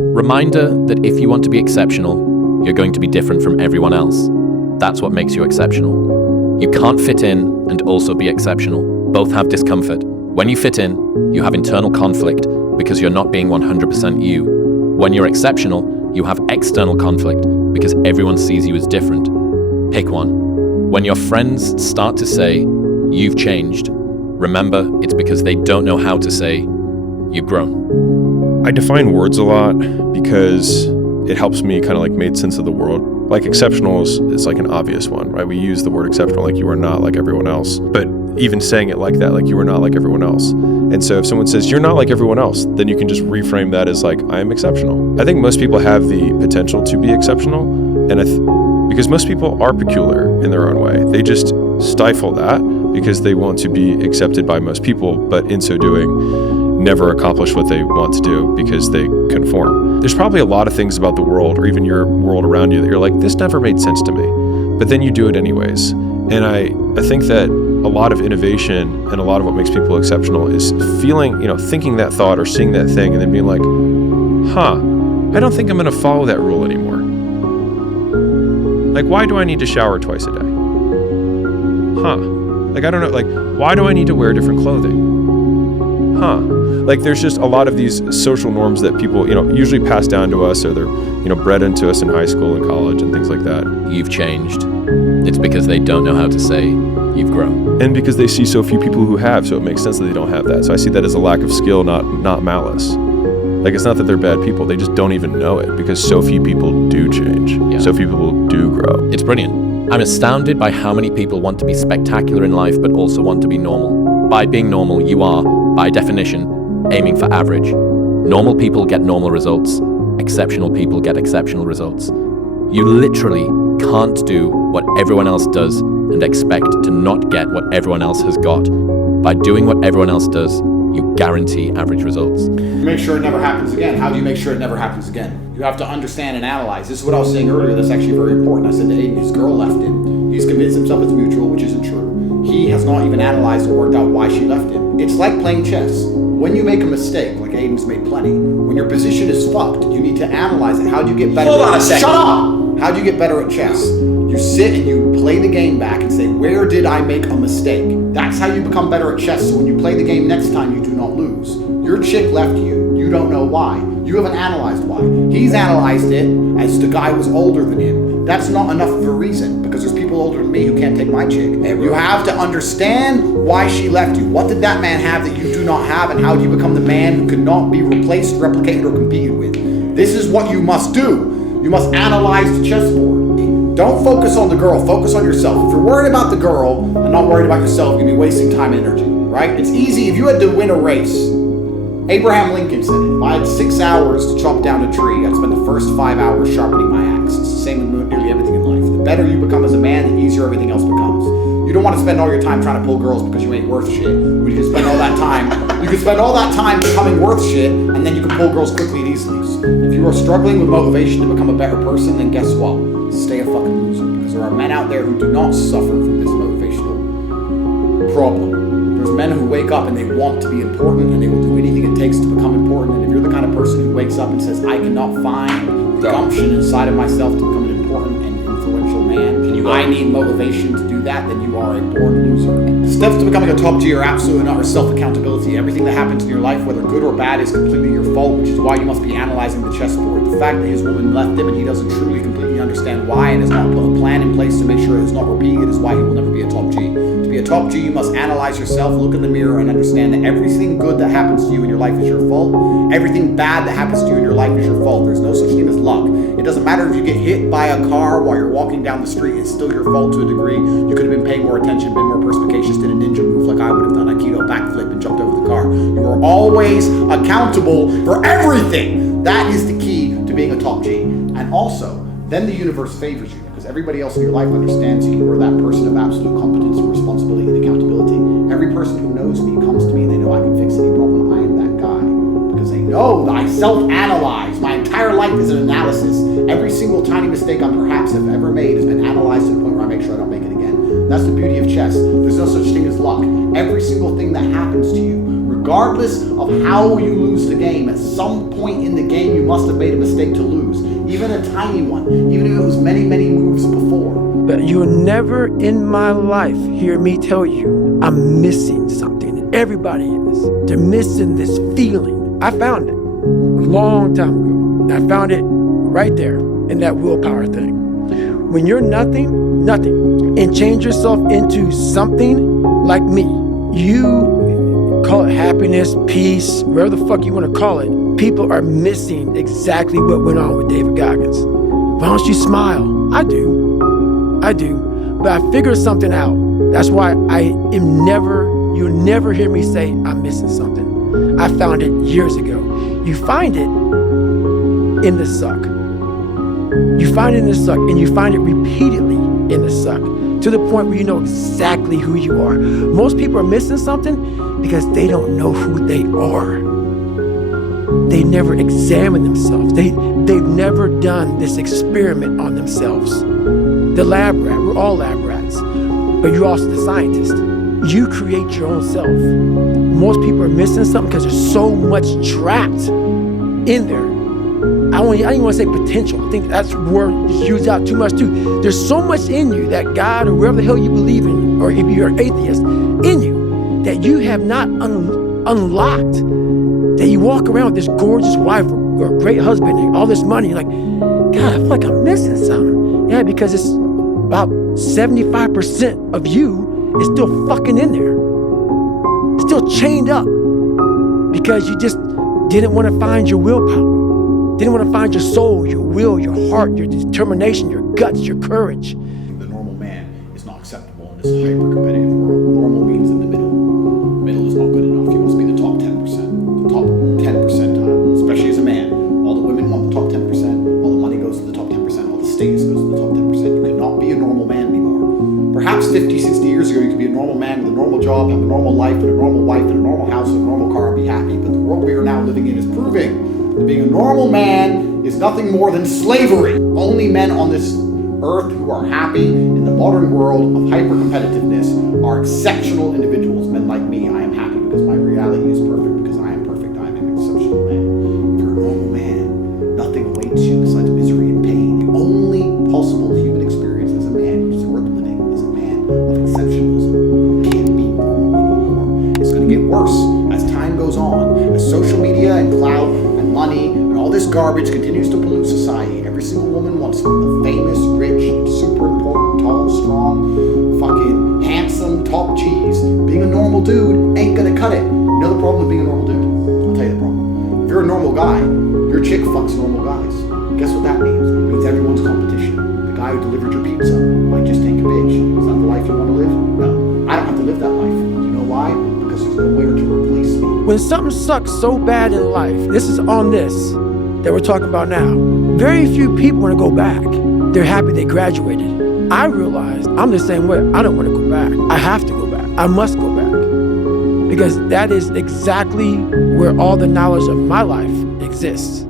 Reminder that if you want to be exceptional, you're going to be different from everyone else. That's what makes you exceptional. You can't fit in and also be exceptional. Both have discomfort. When you fit in, you have internal conflict because you're not being 100% you. When you're exceptional, you have external conflict because everyone sees you as different. Pick one. When your friends start to say, "You've changed," remember it's because they don't know how to say, "You've grown." I define words a lot because it helps me kind of like make sense of the world. Like exceptional is like an obvious one, right? We use the word exceptional like you are not like everyone else. But even saying it like that, like you are not like everyone else. And so if someone says you're not like everyone else, then you can just reframe that as like, I am exceptional. I think most people have the potential to be exceptional. And because most people are peculiar in their own way. They just stifle that because they want to be accepted by most people, but in so doing, never accomplish what they want to do because they conform. There's probably a lot of things about the world or even your world around you that you're like, this never made sense to me, but then you do it anyways. And I think that a lot of innovation and a lot of what makes people exceptional is feeling, thinking that thought or seeing that thing and then being like, I don't think I'm going to follow that rule anymore. Like, why do I need to shower twice a day? Like, I don't know, like, why do I need to wear different clothing? Like, there's just a lot of these social norms that people, usually pass down to us or they're, bred into us in high school and college and things like that. You've changed. It's because they don't know how to say, "You've grown." And because they see so few people who have, so it makes sense that they don't have that. So I see that as a lack of skill, not malice. Like, it's not that they're bad people, they just don't even know it because so few people do change. Yeah. So few people do grow. It's brilliant. I'm astounded by how many people want to be spectacular in life but also want to be normal. By being normal, you are, by definition, aiming for average. Normal people get normal results. Exceptional people get exceptional results. You literally can't do what everyone else does and expect to not get what everyone else has got. By doing what everyone else does, you guarantee average results. Make sure it never happens again. How do you make sure it never happens again? You have to understand and analyze. This is what I was saying earlier. That's actually very important. I said to Aiden, his girl left him. He's convinced himself it's mutual, which isn't true. He has not even analyzed or worked out why she left him. It's like playing chess. When you make a mistake, like Aiden's made plenty, when your position is fucked, you need to analyze it. How do you get better? Hold on a second. Shut up! How do you get better at chess? You sit and you play the game back and say, where did I make a mistake? That's how you become better at chess, so when you play the game next time, you do not lose. Your chick left you. You don't know why. You haven't analyzed why. He's analyzed it as the guy was older than him. That's not enough of a reason, because there's people older than me who can't take my chick. You have to understand why she left you. What did that man have that you do not have, and how do you become the man who cannot be replaced, replicated, or competed with? This is what you must do. You must analyze the chessboard. Don't focus on the girl, focus on yourself. If you're worried about the girl and not worried about yourself, you'll be wasting time and energy, right? It's easy. If you had to win a race, Abraham Lincoln said it. If I had 6 hours to chop down a tree, I'd spend the first 5 hours sharpening my axe. It's the same with nearly everything in life. The better you become as a man, the easier everything else becomes. You don't want to spend all your time trying to pull girls because you ain't worth shit. You can spend all that time becoming worth shit, and then you can pull girls quickly and easily. If you are struggling with motivation to become a better person, then guess what? Stay a fucking loser. Because there are men out there who do not suffer from this motivational problem. There's men who wake up and they want to be important and they will do anything it takes to become important. And if you're the kind of person who wakes up and says, I cannot find the gumption inside of myself to become an important and influential man, I need motivation to do that, then you are a born loser. The steps to becoming a top G are absolutely not self-accountability. Everything that happens in your life, whether good or bad, is completely your fault, which is why you must be analyzing the chessboard. The fact that his woman left him and he doesn't truly completely understand why and has not put a plan in place to make sure it's not repeated is why he will never be a top G. To be a top G, you must analyze yourself, look in the mirror, and understand that everything good that happens to you in your life is your fault. Everything bad that happens to you in your life is your fault. There's no such thing as luck. It doesn't matter if you get hit by a car while you're walking down the street, it's still your fault to a degree. You could have been paying more attention, been more perspicacious, did a ninja move like I would have done, a keto backflip and jumped over the car. You are always accountable for everything. That is the key to being a top G. And also, then the universe favors you because everybody else in your life understands you. You are that person of absolute competence and responsibility and accountability. Every person who knows me comes to me and they know I can fix any problem. I am that guy because they know that I self-analyze. My entire life is an analysis. Every single tiny mistake I perhaps have ever made has been analyzed to the point where I make sure I don't make it again. That's the beauty of chess. There's no such thing as luck. Every single thing that happens to you, Regardless of how you lose the game, at some point in the game you must have made a mistake to lose. Even a tiny one, even if it was many, many moves before. But you'll never in my life hear me tell you I'm missing something. Everybody is. They're missing this feeling. I found it a long time ago. I found it right there in that willpower thing. When you're nothing, and change yourself into something like me, you call it happiness, peace, whatever the fuck you want to call it, people are missing exactly what went on with David Goggins. Why don't you smile? I do. But I figured something out. That's why you'll never hear me say I'm missing something. I found it years ago. You find it in the suck. You find it in the suck, and you find it repeatedly in the suck, to the point where you know exactly who you are. Most people are missing something because they don't know who they are. They never examine themselves. They've never done this experiment on themselves. The lab rat, we're all lab rats, but you're also the scientist. You create your own self. Most people are missing something because there's so much trapped in there. I don't even want to say potential. I think that's a word used out too much too. There's so much in you that God or wherever the hell you believe in, or if you're an atheist, in you that you have not unlocked. That you walk around with this gorgeous wife or great husband and all this money, you're like, God, I feel like I'm missing something. Yeah, because it's about 75% of you is still fucking in there. Still chained up. Because you just didn't want to find your willpower. Didn't want to find your soul, your will, your heart, your determination, your guts, your courage. The normal man is not acceptable in this hyper-competitive world. Normal means in the middle. Middle is not good enough. You must be the top 10%. The top 10 percentile, especially as a man. All the women want the top 10%. All the money goes to the top 10%. All the status goes to the top 10%. You cannot be a normal man anymore. Perhaps 50, 60 years ago, you could be a normal man with a normal job, have a normal life, and a normal wife, and a normal house, and a normal car, and be happy. But the world we are now living in is proving that being a normal man is nothing more than slavery. Only men on this earth who are happy in the modern world of hyper-competitiveness are exceptional individuals. Men like me, I am happy because my reality is perfect, because I am perfect. I am an exceptional man. If you're a normal man, nothing awaits you besides misery and pain. The only possible human experience as a man who's worth living is a man of exceptionalism. You can't be normal anymore. It's going to get worse as time goes on, as social media and cloud and money and all this garbage continues to pollute society. Every single woman wants the famous, rich, super important, tall, strong, fucking handsome, top cheese. Being a normal dude ain't gonna cut it. You know the problem with being a normal dude? I'll tell you the problem. If you're a normal guy, your chick fucks normal guys. Guess what that means? It means everyone's competition. The guy who delivered your pizza might just take a bitch. Is that the life you want to live? No. I don't have to live that life. Do you know why? Because there's nowhere to replace me. When something sucks so bad in life, this is on this that we're talking about now, very few people want to go back. They're happy they graduated. I realized I'm the same way. I don't want to go back. I have to go back. I must go back. Because that is exactly where all the knowledge of my life exists.